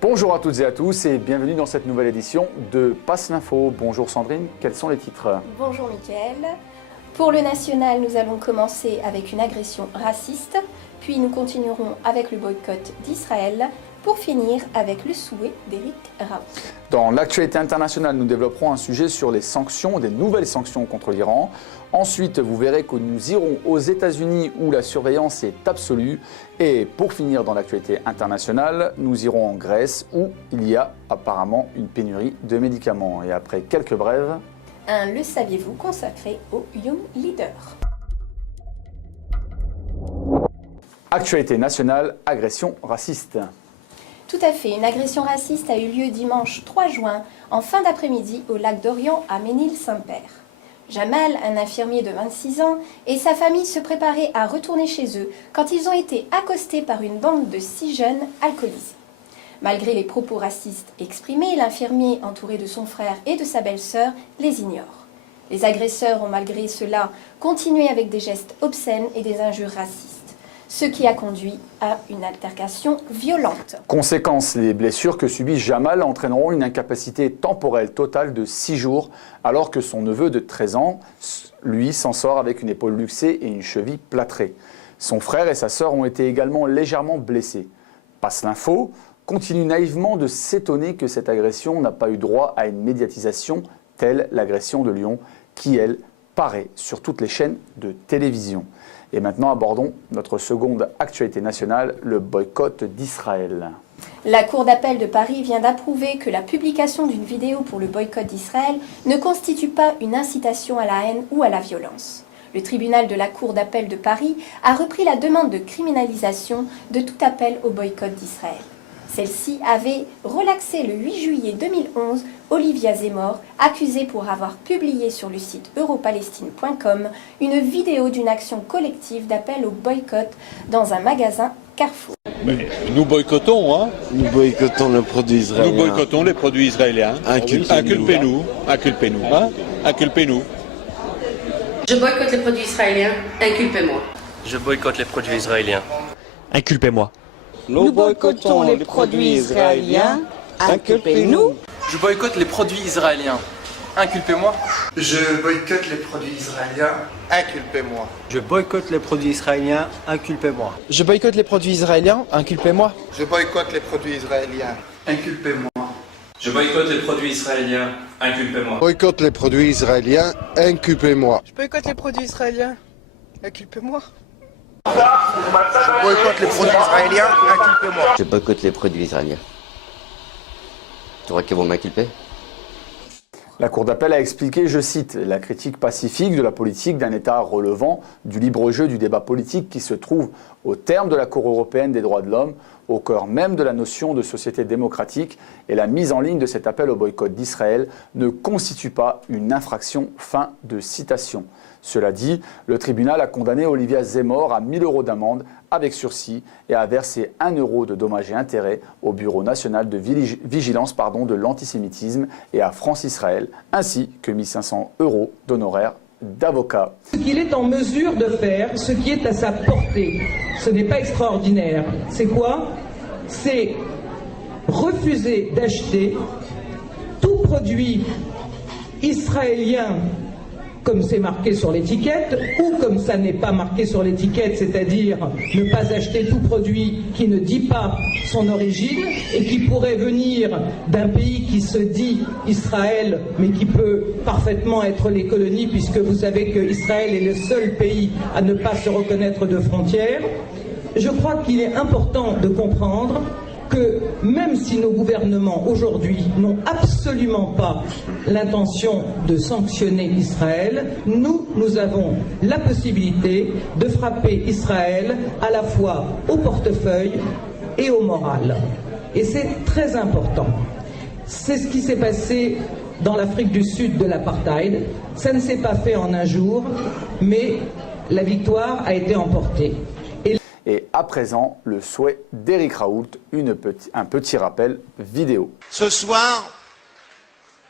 Bonjour à toutes et à tous et bienvenue dans cette nouvelle édition de Passe l'Info. Bonjour Sandrine, quels sont les titres? Bonjour Mickaël. Pour le national, nous allons commencer avec une agression raciste, puis nous continuerons avec le boycott d'Israël, pour finir avec le souhait d'Éric Raoult. Dans l'actualité internationale, nous développerons un sujet sur les sanctions, des nouvelles sanctions contre l'Iran. Ensuite, vous verrez que nous irons aux États-Unis où la surveillance est absolue. Et pour finir dans l'actualité internationale, nous irons en Grèce où il y a apparemment une pénurie de médicaments. Et après quelques brèves... Un Le saviez-vous consacré au Young Leader. Actualité nationale, agression raciste. Tout à fait, une agression raciste a eu lieu dimanche 3 juin en fin d'après-midi au lac d'Orient à Ménil-Saint-Père. Jamal, un infirmier de 26 ans, et sa famille se préparaient à retourner chez eux quand ils ont été accostés par une bande de 6 jeunes alcoolisés. Malgré les propos racistes exprimés, l'infirmier, entouré de son frère et de sa belle-sœur, les ignore. Les agresseurs ont malgré cela continué avec des gestes obscènes et des injures racistes, ce qui a conduit à une altercation violente. Conséquence, les blessures que subit Jamal entraîneront une incapacité temporelle totale de 6 jours, alors que son neveu de 13 ans, lui, s'en sort avec une épaule luxée et une cheville plâtrée. Son frère et sa sœur ont été également légèrement blessés. Passe l'info continue naïvement de s'étonner que cette agression n'a pas eu droit à une médiatisation telle l'agression de Lyon, qui, elle, paraît sur toutes les chaînes de télévision. Et maintenant, abordons notre seconde actualité nationale, le boycott d'Israël. La Cour d'appel de Paris vient d'approuver que la publication d'une vidéo pour le boycott d'Israël ne constitue pas une incitation à la haine ou à la violence. Le tribunal de la Cour d'appel de Paris a repris la demande de criminalisation de tout appel au boycott d'Israël. Celle-ci avait relaxé le 8 juillet 2011 Olivia Zemmour, accusée pour avoir publié sur le site europalestine.com une vidéo d'une action collective d'appel au boycott dans un magasin Carrefour. Mais nous boycottons, hein. Nous boycottons le produit israélien. Nous boycottons les produits israéliens. Inculpez-nous. Inculpez-nous. Hein. Inculpez-nous. Je boycotte les produits israéliens. Inculpez-moi. Je boycotte les produits israéliens. Inculpez-moi. Nous boycottons les produits israéliens. Inculpez-nous. Je boycotte les produits israéliens. Inculpez-moi. Je boycotte les produits israéliens. Inculpez-moi. Je boycotte les produits israéliens. Inculpez-moi. Je boycotte les produits israéliens. Inculpez-moi. Je boycotte les produits israéliens. Inculpez-moi. Je boycotte les produits israéliens. Inculpez-moi. Boycotte les produits israéliens. Inculpez-moi. Je boycotte les produits israéliens. Inculpez-moi. Je boycotte les produits israéliens. Inculpez-moi. Je boycotte les produits israéliens. Tu crois qu'ils vont m'inculper ? La Cour d'appel a expliqué, je cite, « la critique pacifique de la politique d'un État relevant du libre jeu du débat politique qui se trouve au terme de la Cour européenne des droits de l'homme, au cœur même de la notion de société démocratique, et la mise en ligne de cet appel au boycott d'Israël ne constitue pas une infraction ». Fin de citation. Cela dit, le tribunal a condamné Olivia Zemmour à 1 000 € d'amende avec sursis et a versé 1 € de dommages et intérêts au Bureau national de vigilance de l'antisémitisme et à France Israël, ainsi que 1 500 € d'honoraires d'avocat. Ce qu'il est en mesure de faire, ce qui est à sa portée, ce n'est pas extraordinaire. C'est quoi? C'est refuser d'acheter tout produit israélien comme c'est marqué sur l'étiquette, ou comme ça n'est pas marqué sur l'étiquette, c'est-à-dire ne pas acheter tout produit qui ne dit pas son origine et qui pourrait venir d'un pays qui se dit Israël, mais qui peut parfaitement être les colonies, puisque vous savez que Israël est le seul pays à ne pas se reconnaître de frontières. Je crois qu'il est important de comprendre que même si nos gouvernements aujourd'hui n'ont absolument pas l'intention de sanctionner Israël, nous avons la possibilité de frapper Israël à la fois au portefeuille et au moral. Et c'est très important. C'est ce qui s'est passé dans l'Afrique du Sud de l'apartheid. Ça ne s'est pas fait en un jour, mais la victoire a été emportée. Et à présent, le souhait d'Éric Raoult, un petit rappel vidéo. Ce soir,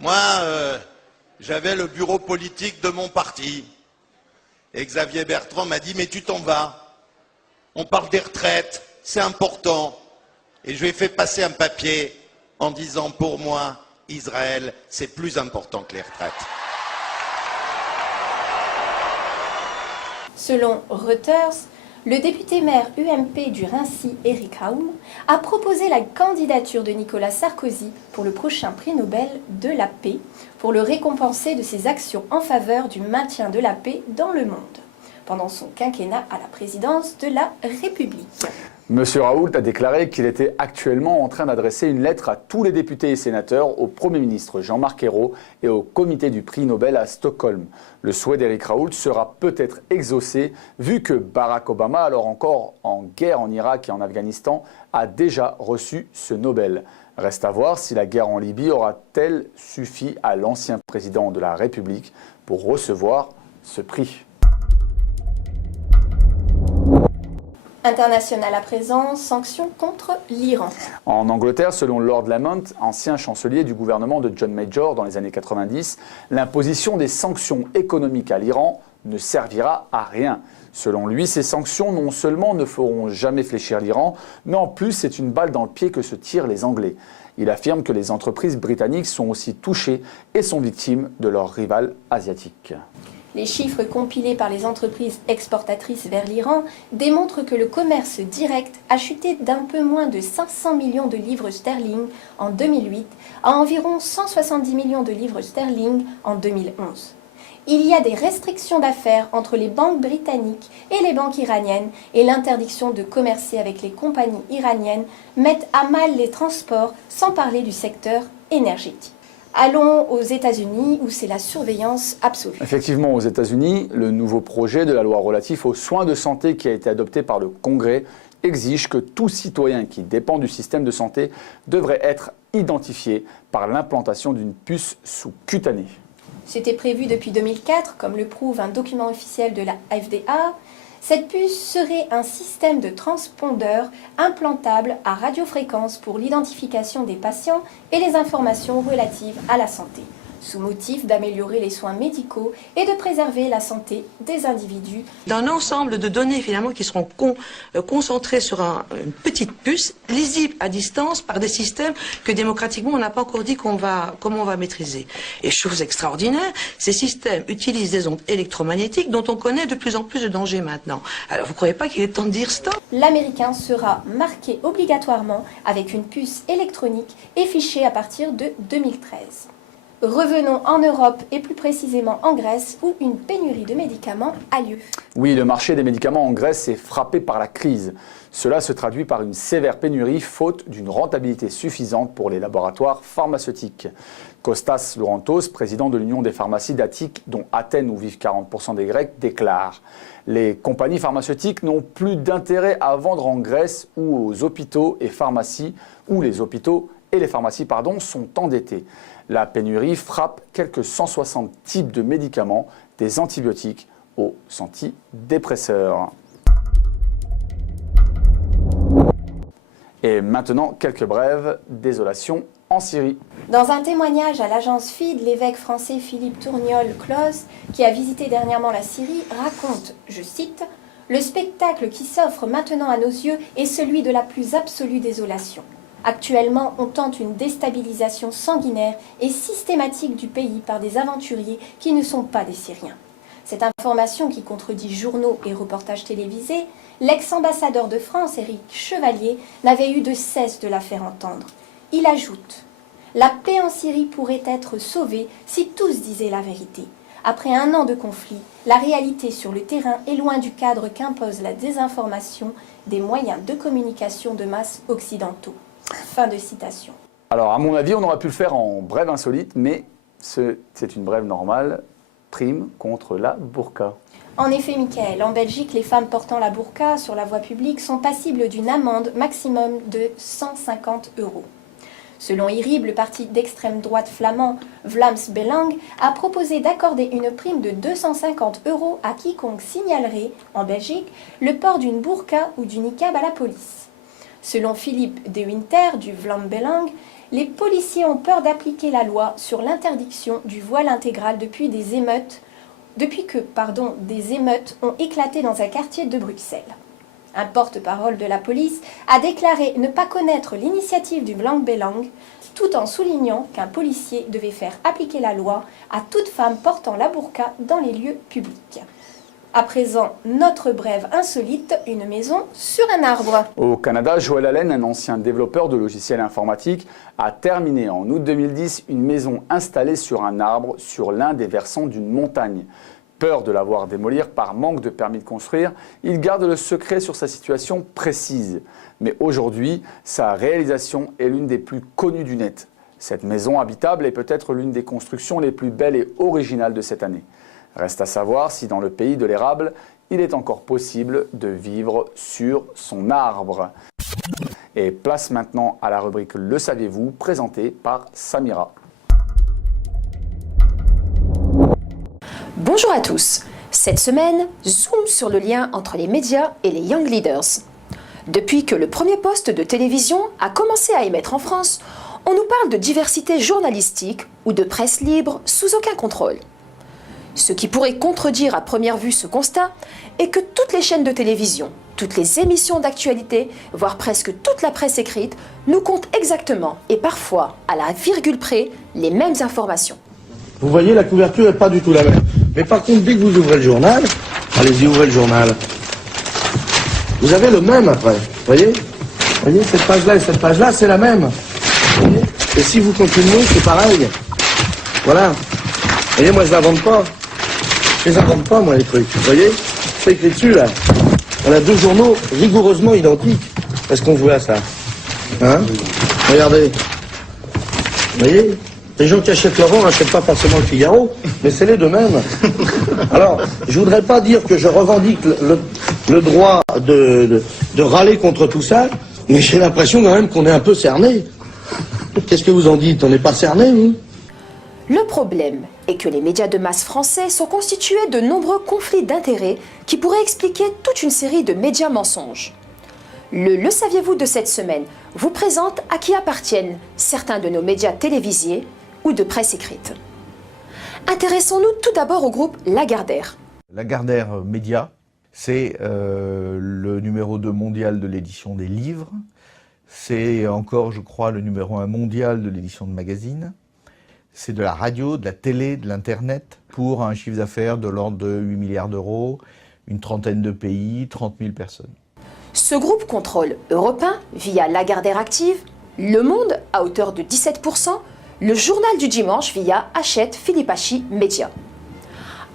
moi, j'avais le bureau politique de mon parti. Et Xavier Bertrand m'a dit, mais tu t'en vas. On parle des retraites, c'est important. Et je lui ai fait passer un papier en disant, pour moi, Israël, c'est plus important que les retraites. Selon Reuters, le député maire UMP du Raincy, Eric Raoul, a proposé la candidature de Nicolas Sarkozy pour le prochain prix Nobel de la paix, pour le récompenser de ses actions en faveur du maintien de la paix dans le monde, pendant son quinquennat à la présidence de la République. Monsieur Raoult a déclaré qu'il était actuellement en train d'adresser une lettre à tous les députés et sénateurs, au Premier ministre Jean-Marc Ayrault et au comité du prix Nobel à Stockholm. Le souhait d'Eric Raoult sera peut-être exaucé, vu que Barack Obama, alors encore en guerre en Irak et en Afghanistan, a déjà reçu ce Nobel. Reste à voir si la guerre en Libye aura-t-elle suffi à l'ancien président de la République pour recevoir ce prix. International à présent, sanctions contre l'Iran. En Angleterre, selon Lord Lamont, ancien chancelier du gouvernement de John Major dans les années 90, l'imposition des sanctions économiques à l'Iran ne servira à rien. Selon lui, ces sanctions non seulement ne feront jamais fléchir l'Iran, mais en plus c'est une balle dans le pied que se tirent les Anglais. Il affirme que les entreprises britanniques sont aussi touchées et sont victimes de leurs rivales asiatiques. Les chiffres compilés par les entreprises exportatrices vers l'Iran démontrent que le commerce direct a chuté d'un peu moins de 500 millions de livres sterling en 2008 à environ 170 millions de livres sterling en 2011. Il y a des restrictions d'affaires entre les banques britanniques et les banques iraniennes et l'interdiction de commercer avec les compagnies iraniennes mettent à mal les transports, sans parler du secteur énergétique. Allons aux États-Unis où c'est la surveillance absolue. Effectivement, aux États-Unis, le nouveau projet de la loi relatif aux soins de santé qui a été adopté par le Congrès exige que tout citoyen qui dépend du système de santé devrait être identifié par l'implantation d'une puce sous-cutanée. C'était prévu depuis 2004, comme le prouve un document officiel de la FDA. Cette puce serait un système de transpondeur implantable à radiofréquence pour l'identification des patients et les informations relatives à la santé, sous motif d'améliorer les soins médicaux et de préserver la santé des individus. D'un ensemble de données finalement qui seront concentrées sur une petite puce, lisible à distance par des systèmes que démocratiquement on n'a pas encore dit comment on va maîtriser. Et chose extraordinaire, ces systèmes utilisent des ondes électromagnétiques dont on connaît de plus en plus de dangers maintenant. Alors vous ne croyez pas qu'il est temps de dire stop? L'Américain sera marqué obligatoirement avec une puce électronique et fiché à partir de 2013. Revenons en Europe et plus précisément en Grèce où une pénurie de médicaments a lieu. Oui, le marché des médicaments en Grèce est frappé par la crise. Cela se traduit par une sévère pénurie faute d'une rentabilité suffisante pour les laboratoires pharmaceutiques. Kostas Lourantos, président de l'Union des pharmacies d'Attique, dont Athènes où vivent 40% des Grecs, déclare « Les compagnies pharmaceutiques n'ont plus d'intérêt à vendre en Grèce où aux hôpitaux et pharmacies, où les hôpitaux et les pharmacies sont endettés. La pénurie frappe quelques 160 types de médicaments, des antibiotiques aux antidépresseurs. » Et maintenant, quelques brèves désolations en Syrie. Dans un témoignage à l'agence FID, l'évêque français Philippe Tourniol-Cloze, qui a visité dernièrement la Syrie, raconte, je cite, « Le spectacle qui s'offre maintenant à nos yeux est celui de la plus absolue désolation. Actuellement, on tente une déstabilisation sanguinaire et systématique du pays par des aventuriers qui ne sont pas des Syriens. » Cette information qui contredit journaux et reportages télévisés, l'ex-ambassadeur de France, Éric Chevalier, n'avait eu de cesse de la faire entendre. Il ajoute « La paix en Syrie pourrait être sauvée si tous disaient la vérité. Après un an de conflit, la réalité sur le terrain est loin du cadre qu'impose la désinformation des moyens de communication de masse occidentaux. » Fin de citation. Alors, à mon avis, on aurait pu le faire en brève insolite, mais c'est une brève normale. Prime contre la burqa. En effet, Mickaël, en Belgique, les femmes portant la burqa sur la voie publique sont passibles d'une amende maximum de 150 €. Selon IRIB, le parti d'extrême droite flamand Vlaams Belang a proposé d'accorder une prime de 250 € à quiconque signalerait, en Belgique, le port d'une burqa ou du niqab à la police. Selon Philippe De Winter du Vlaams Belang, les policiers ont peur d'appliquer la loi sur l'interdiction du voile intégral depuis que des émeutes ont éclaté dans un quartier de Bruxelles. Un porte-parole de la police a déclaré ne pas connaître l'initiative du Blang Belang, tout en soulignant qu'un policier devait faire appliquer la loi à toute femme portant la burqa dans les lieux publics. À présent, notre brève insolite, une maison sur un arbre. Au Canada, Joël Allen, un ancien développeur de logiciels informatiques, a terminé en août 2010 une maison installée sur un arbre sur l'un des versants d'une montagne. Peur de la voir démolir par manque de permis de construire, il garde le secret sur sa situation précise. Mais aujourd'hui, sa réalisation est l'une des plus connues du net. Cette maison habitable est peut-être l'une des constructions les plus belles et originales de cette année. Reste à savoir si dans le pays de l'érable, il est encore possible de vivre sur son arbre. Et place maintenant à la rubrique Le saviez-vous, présentée par Samira. Bonjour à tous. Cette semaine, zoom sur le lien entre les médias et les Young Leaders. Depuis que le premier poste de télévision a commencé à émettre en France, on nous parle de diversité journalistique ou de presse libre sous aucun contrôle. Ce qui pourrait contredire à première vue ce constat est que toutes les chaînes de télévision, toutes les émissions d'actualité, voire presque toute la presse écrite, nous comptent exactement et parfois à la virgule près les mêmes informations. Vous voyez, la couverture n'est pas du tout la même. Mais par contre, dès que vous ouvrez le journal, allez-y, ouvrez le journal. Vous avez le même après, vous voyez, cette page-là et cette page-là, c'est la même. Voyez, et si vous continuez, c'est pareil. Voilà. Vous voyez, moi, je n'invente pas. Je les invente pas, moi, les trucs. Vous voyez, c'est écrit dessus, là. On a deux journaux rigoureusement identiques. Est-ce qu'on voit ça? Hein? Regardez. Vous voyez? Les gens qui achètent Laurent n'achètent pas forcément le Figaro, mais c'est les deux mêmes. Alors, je voudrais pas dire que je revendique le droit de râler contre tout ça, mais j'ai l'impression quand même qu'on est un peu cerné. Qu'est-ce que vous en dites? On n'est pas cerné, vous? Le problème est que les médias de masse français sont constitués de nombreux conflits d'intérêts qui pourraient expliquer toute une série de médias mensonges. Le saviez-vous de cette semaine vous présente à qui appartiennent certains de nos médias télévisés ou de presse écrite. Intéressons-nous tout d'abord au groupe Lagardère. Lagardère Média, c'est le numéro 2 mondial de l'édition des livres. C'est encore, je crois, le numéro 1 mondial de l'édition de magazines. C'est de la radio, de la télé, de l'internet, pour un chiffre d'affaires de l'ordre de 8 milliards d'euros, une trentaine de pays, 30 000 personnes. Ce groupe contrôle Europe 1 via Lagardère Active, Le Monde à hauteur de 17%, le Journal du Dimanche via Hachette Philippe Hachi Média.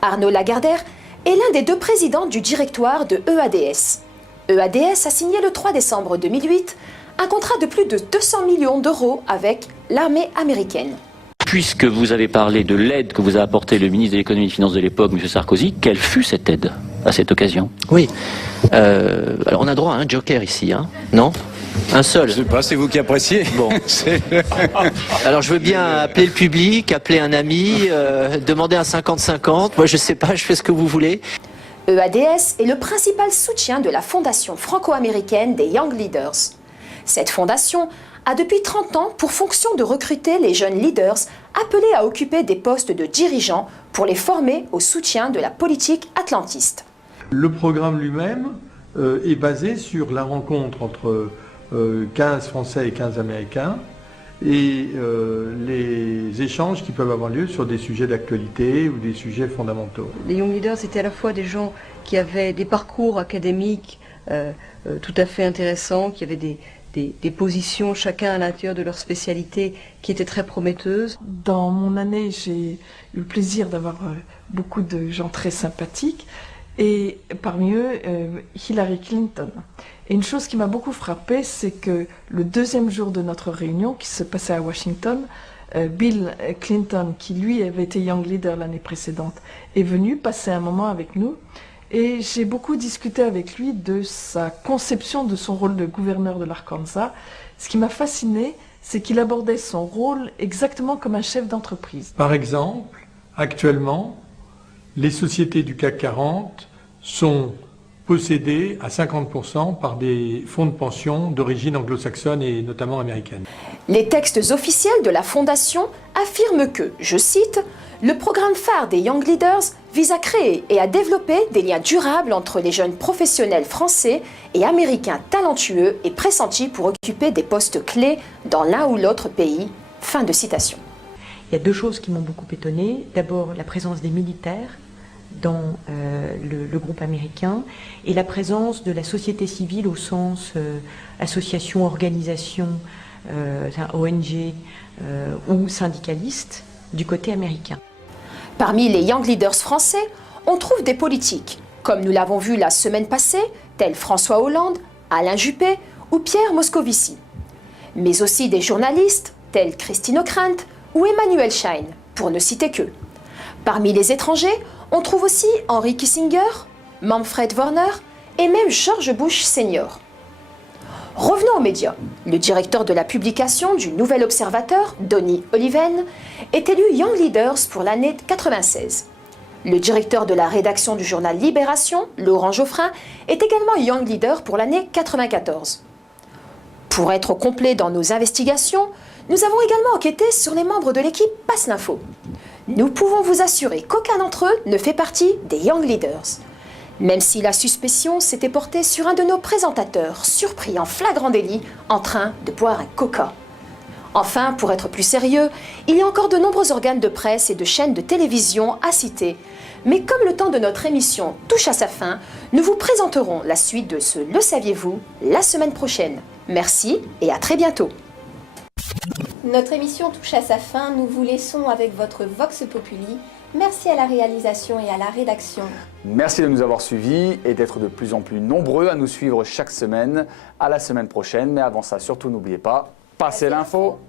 Arnaud Lagardère est l'un des deux présidents du directoire de EADS. EADS a signé le 3 décembre 2008 un contrat de plus de 200 millions d'euros avec l'armée américaine. Puisque vous avez parlé de l'aide que vous a apportée le ministre de l'économie et des finances de l'époque, M. Sarkozy, quelle fut cette aide à cette occasion? Oui. Alors on a droit à un joker ici, hein? Non? Un seul. Je sais pas, c'est vous qui appréciez. Bon. Alors je veux bien appeler le public, appeler un ami, demander un 50-50. Moi je sais pas, je fais ce que vous voulez. EADS est le principal soutien de la fondation franco-américaine des Young Leaders. Cette fondation a depuis 30 ans pour fonction de recruter les jeunes leaders appelés à occuper des postes de dirigeants pour les former au soutien de la politique atlantiste. Le programme lui-même est basé sur la rencontre entre 15 Français et 15 Américains et les échanges qui peuvent avoir lieu sur des sujets d'actualité ou des sujets fondamentaux. Les Young Leaders étaient à la fois des gens qui avaient des parcours académiques tout à fait intéressants, qui avaient des positions chacun à l'intérieur de leur spécialité qui étaient très prometteuses. Dans mon année, j'ai eu le plaisir d'avoir beaucoup de gens très sympathiques et parmi eux, Hillary Clinton. Et une chose qui m'a beaucoup frappée, c'est que le deuxième jour de notre réunion qui se passait à Washington, Bill Clinton, qui lui avait été Young Leader l'année précédente, est venu passer un moment avec nous. Et j'ai beaucoup discuté avec lui de sa conception de son rôle de gouverneur de l'Arkansas. Ce qui m'a fasciné, c'est qu'il abordait son rôle exactement comme un chef d'entreprise. Par exemple, actuellement, les sociétés du CAC 40 sont possédées à 50% par des fonds de pension d'origine anglo-saxonne et notamment américaine. Les textes officiels de la Fondation affirment que, je cite, « Le programme phare des Young Leaders vise à créer et à développer des liens durables entre les jeunes professionnels français et américains talentueux et pressentis pour occuper des postes clés dans l'un ou l'autre pays. Fin de citation. Il y a deux choses qui m'ont beaucoup étonnée. D'abord, la présence des militaires dans le groupe américain et la présence de la société civile au sens association, organisation, ONG ou syndicaliste du côté américain. Parmi les Young Leaders français, on trouve des politiques, comme nous l'avons vu la semaine passée, tels François Hollande, Alain Juppé ou Pierre Moscovici. Mais aussi des journalistes, tels Christine Ockrent ou Emmanuel Schein, pour ne citer qu'eux. Parmi les étrangers, on trouve aussi Henry Kissinger, Manfred Wörner et même George Bush Senior. Revenons aux médias. Le directeur de la publication du Nouvel Observateur, Donny Oliven, est élu Young Leaders pour l'année 96. Le directeur de la rédaction du journal Libération, Laurent Geoffrin, est également Young Leader pour l'année 94. Pour être au complet dans nos investigations, nous avons également enquêté sur les membres de l'équipe Passe l'Info. Nous pouvons vous assurer qu'aucun d'entre eux ne fait partie des Young Leaders. Même si la suspicion s'était portée sur un de nos présentateurs, surpris en flagrant délit, en train de boire un coca. Enfin, pour être plus sérieux, il y a encore de nombreux organes de presse et de chaînes de télévision à citer. Mais comme le temps de notre émission touche à sa fin, nous vous présenterons la suite de ce Le saviez-vous la semaine prochaine. Merci et à très bientôt. Notre émission touche à sa fin, nous vous laissons avec votre Vox Populi. Merci à la réalisation et à la rédaction. Merci de nous avoir suivis et d'être de plus en plus nombreux à nous suivre chaque semaine. À la semaine prochaine, mais avant ça, surtout n'oubliez pas, passez l'info.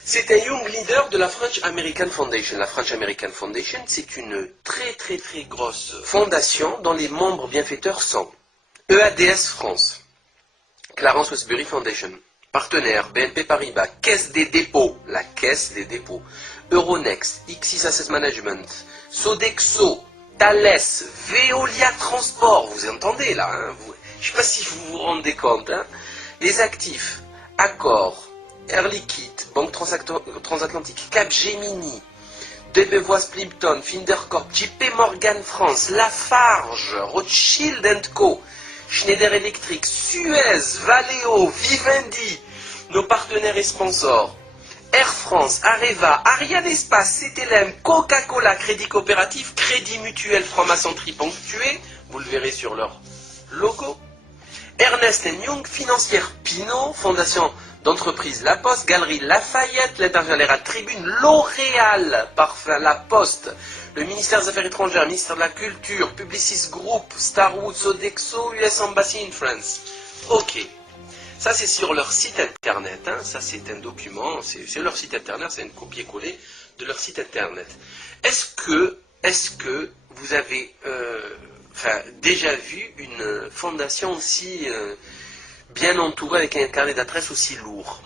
C'est un Young Leader de la French American Foundation. La French American Foundation, c'est une très grosse fondation dont les membres bienfaiteurs sont EADS France, Clarence Westbury Foundation, partenaires BNP Paribas, Caisse des dépôts, la Caisse des dépôts, Euronext, Xis Asset Management, Sodexo, Thales, Veolia Transport, vous entendez là, hein, je ne sais pas si vous vous rendez compte, hein, les actifs, Accor, Air Liquide, Banque Transatlantique, Capgemini, Debevoise Plimpton, Findercorp, JP Morgan France, Lafarge, Rothschild & Co, Schneider Electric, Suez, Valeo, Vivendi, nos partenaires et sponsors, Air France, Areva, Ariane Espace, CTLM, Coca-Cola, Crédit Coopératif, Crédit Mutuel, Franc-Maçonnerie Ponctuée, vous le verrez sur leur logo, Ernest & Young, Financière Pinot, Fondation d'entreprise La Poste, Galerie Lafayette, l'Intergénéral Tribune, L'Oréal, Parfum La Poste, le ministère des Affaires étrangères, le ministère de la Culture, Publicis Group, Starwood, Sodexo, US Embassy in France. Ok. Ça c'est sur leur site internet, hein. Ça c'est un document, c'est leur site internet, c'est un copier-coller de leur site internet. Est-ce que vous avez déjà vu une fondation aussi bien entourée avec un carnet d'adresses aussi lourd?